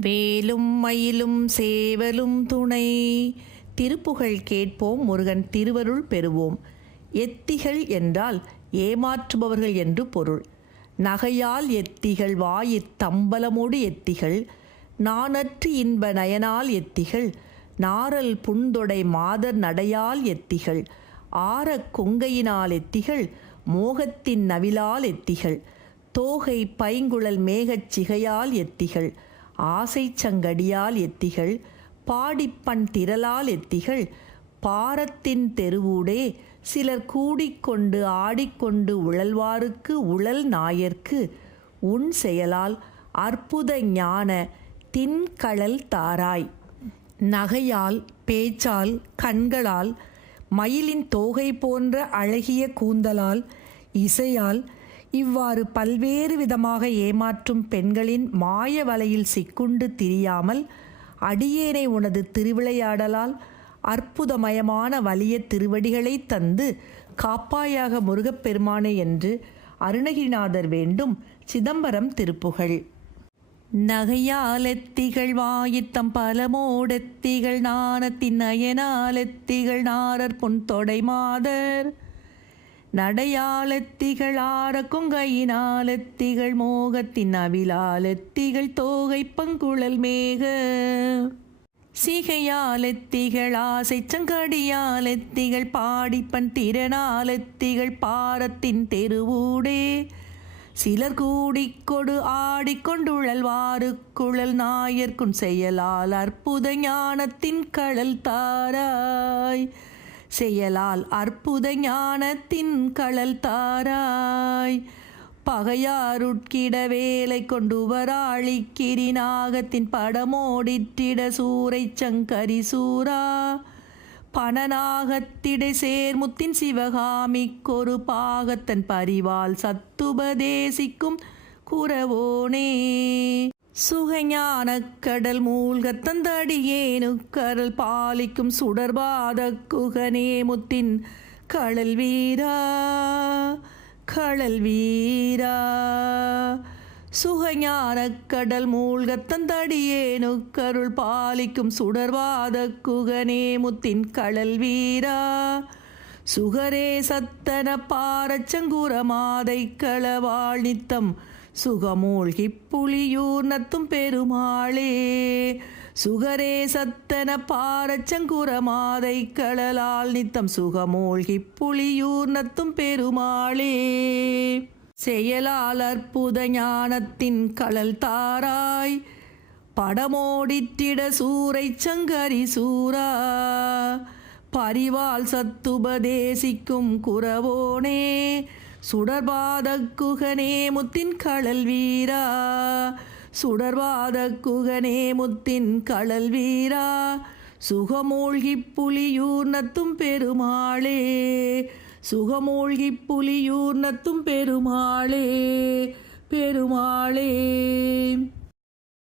வேலும் மயிலும் சேவலும் துணை. திருப்புகழ் கேட்போம் முருகன் திருவருள் பெறுவோம். எத்திகள் என்றால் ஏமாற்றுபவர்கள் என்று பொருள். நகையால் எத்திகள் வாயிற் தம்பலமோடு எத்திகள். நானற்று இன்ப நயனால் எத்திகள். நாரல் புண்தொடை மாதர் நடையால் எத்திகள். ஆரக் கொங்கையினால் எத்திகள். மோகத்தின் நவிலால் எத்திகள். தோகை பைங்குழல் மேகச் சிகையால் எத்திகள். ஆசை சங்கடியால் எத்திகள் பாடிப்பண் திரளால் எத்திகள் பாரத்தின் தெருவூடே சிலர் கூடிக்கொண்டு ஆடிக்கொண்டு உழல்வாருக்கு உழல் நாயர்க்கு உன் செயலால் அற்புத ஞான தின்கழல் தாராய். நகையால் பேச்சால் கண்களால் மயிலின் தோகை போன்ற அழகிய கூந்தலால் இசையால் இவ்வாறு பல்வேறு விதமாக ஏமாற்றும் பெண்களின் மாய வலையில் சிக்குண்டு திரியாமல் அடியேனை உனது திருவிளையாடலால் அற்புதமயமான வலிய திருவடிகளை தந்து காப்பாயாக முருகப்பெருமானே என்று அருணகிரிநாதர் வேண்டும் சிதம்பரம் திருப்புகழ். நகையாலெத்திகள் வாயித்தம் பலமோடெத்திகள் நாணத்தின் நயனாலெத்திகள் நாரர் பொன் தொடை மாதர் நடையாலத்திகள் ஆற கொங்கையினாலெத்திகள் மோகத்தின் அவிலாலத்திகள் தோகை பங்குழல் மேக. சிகையாலத்திகள் ஆசை சங்கடியாலத்திகள் பாடிப்பன் திறனாலத்திகள் பாரத்தின் தெருவூடே. சிலர் கூடிக்கொடு ஆடிக்கொண்டுழல்வாறு குழல் நாயர்க்கும் செயலால் அற்புத ஞானத்தின் கடல் தாராய். செயலால் அற்புத ஞானத்தின் களல் தாராய். பகையாருட்கிட வேலை கொண்டு வராழிக்கிரி நாகத்தின் படமோடிற்றிட சூரை சங்கரி சூரா பணநாகத்திடை சேர்முத்தின் சிவகாமிக்கொரு பாகத்தன் பரிவால் சத்துபதேசிக்கும் குரவோனே சுகஞான கடல் மூழ்கத் தந்தடியேனுக்கரல் பாலிக்கும் சுடர்பாத குகநேமுத்தின் கடல் வீரா கடல் வீரா. சுகஞான கடல் மூழ்கத் தந்தடியேனுக்கருள் பாலிக்கும் சுடர்வாத குகநேமுத்தின் கடல் வீரா. சுகரே சத்தன பாரச்சங்குர மாதை களவாள் நித்தம் சுகமூழ்கி புலியூர் நத்தும் பெருமாளே. சுகரே சத்தன பாரச்சங்குர மாதை கடலால் நித்தம் சுகமூழ்கி புலியூர் நத்தும் பெருமாளே. செயலால் அற்புத ஞானத்தின் கடல் தாராய் படமோடிற்றிட சூரை சங்கரி சூரா. பரிவால் சத்துபதேசிக்கும் குரவோனே சுடர்பாத குகனே முத்தின் கடல் வீரா. சுடர்பாத குகனே முத்தின் கடல் வீரா. சுகமூழ்கி புலியூர் நத்தும் பெருமாளே. சுகமூழ்கி புலியூர் நத்தும் பெருமாளே. பெருமாளே.